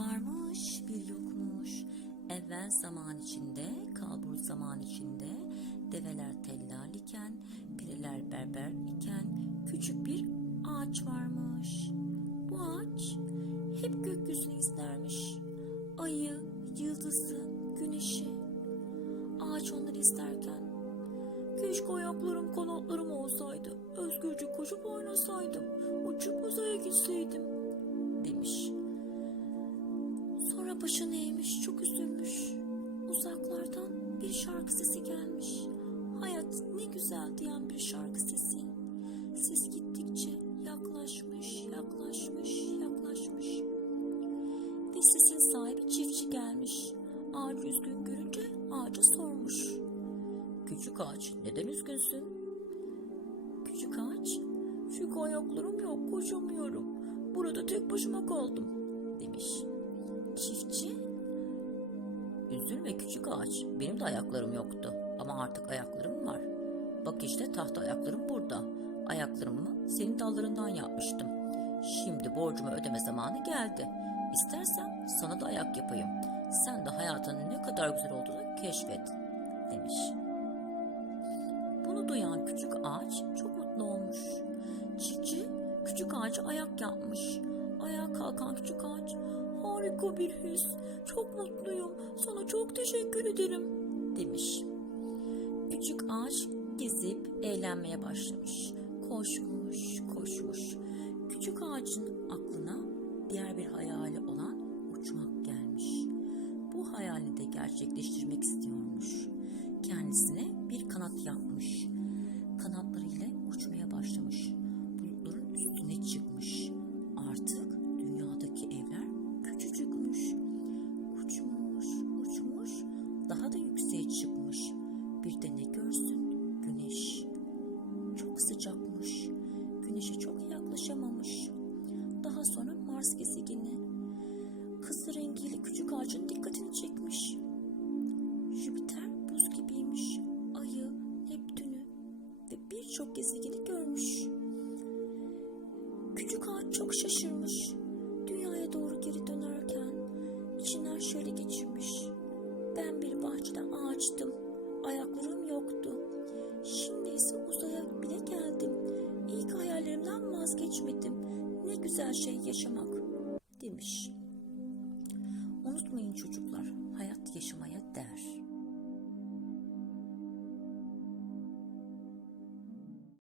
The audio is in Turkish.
varmış bir yokmuş. Evvel zaman içinde, kalbur zaman içinde, develer tellal iken, pireler berber iken küçük bir ağaç varmış. Bu ağaç hep gökyüzünü izlermiş. Ayı, yıldızı, güneşi. Ağaç onları izlerken Keşke ayaklarım kanatlarım olsaydı. Özgürce koşup oynasaydım. Uçup uzaya gitseydim. Demiş. Sonra başını eğmiş çok üzülmüş. Uzaklardan bir şarkı sesi gelmiş. Hayat ne güzel diyen bir şarkı sesi. Ses gittikçe yaklaşmış, yaklaşmış, yaklaşmış. Ve sesin sahibi çiftçi gelmiş. Ağacı üzgün görünce ağaca sormuş. Küçük ağaç neden üzgünsün? Küçük ağaç, çünkü ayaklarım yok koşamıyorum. Burada tek başıma kaldım demiş. Çiftçi, üzülme küçük ağaç benim de ayaklarım yoktu ama artık ayaklarım var. Bak işte tahta ayaklarım burada. Ayaklarımı senin dallarından yapmıştım. Şimdi borcumu ödeme zamanı geldi. İstersen sana da ayak yapayım. Sen de hayatının ne kadar güzel olduğunu keşfet demiş. Bunu duyan küçük ağaç çok mutlu olmuş. Çiftçi küçük ağaca ayak yapmış. Ayağa kalkan küçük ağaç harika bir his. Çok mutluyum. Sana çok teşekkür ederim demiş. Küçük ağaç gezip eğlenmeye başlamış. Koşmuş, koşmuş. Küçük ağacın aklına diğer bir hayali olan uçmak gelmiş. Bu hayalini de gerçekleştirmek istiyormuş. Kendisine bir kanat yapmış. Kanatlarıyla Güneşe çok yaklaşamamış. Daha sonra Mars gezegeni. Kızıl rengiyle küçük ağacın dikkatini çekmiş. Jüpiter buz gibiymiş. Ayı, Neptün'ü ve birçok gezegeni görmüş. Küçük ağaç çok şaşırmış. Dünyaya doğru geri dönerken içinden şöyle geçirmiş. Ben bir bahçede ağaçtım. Ayaklarım yoktu. Şimdi vazgeçmedim. Ne güzel şey yaşamak demiş. Unutmayın çocuklar, hayat yaşamaya.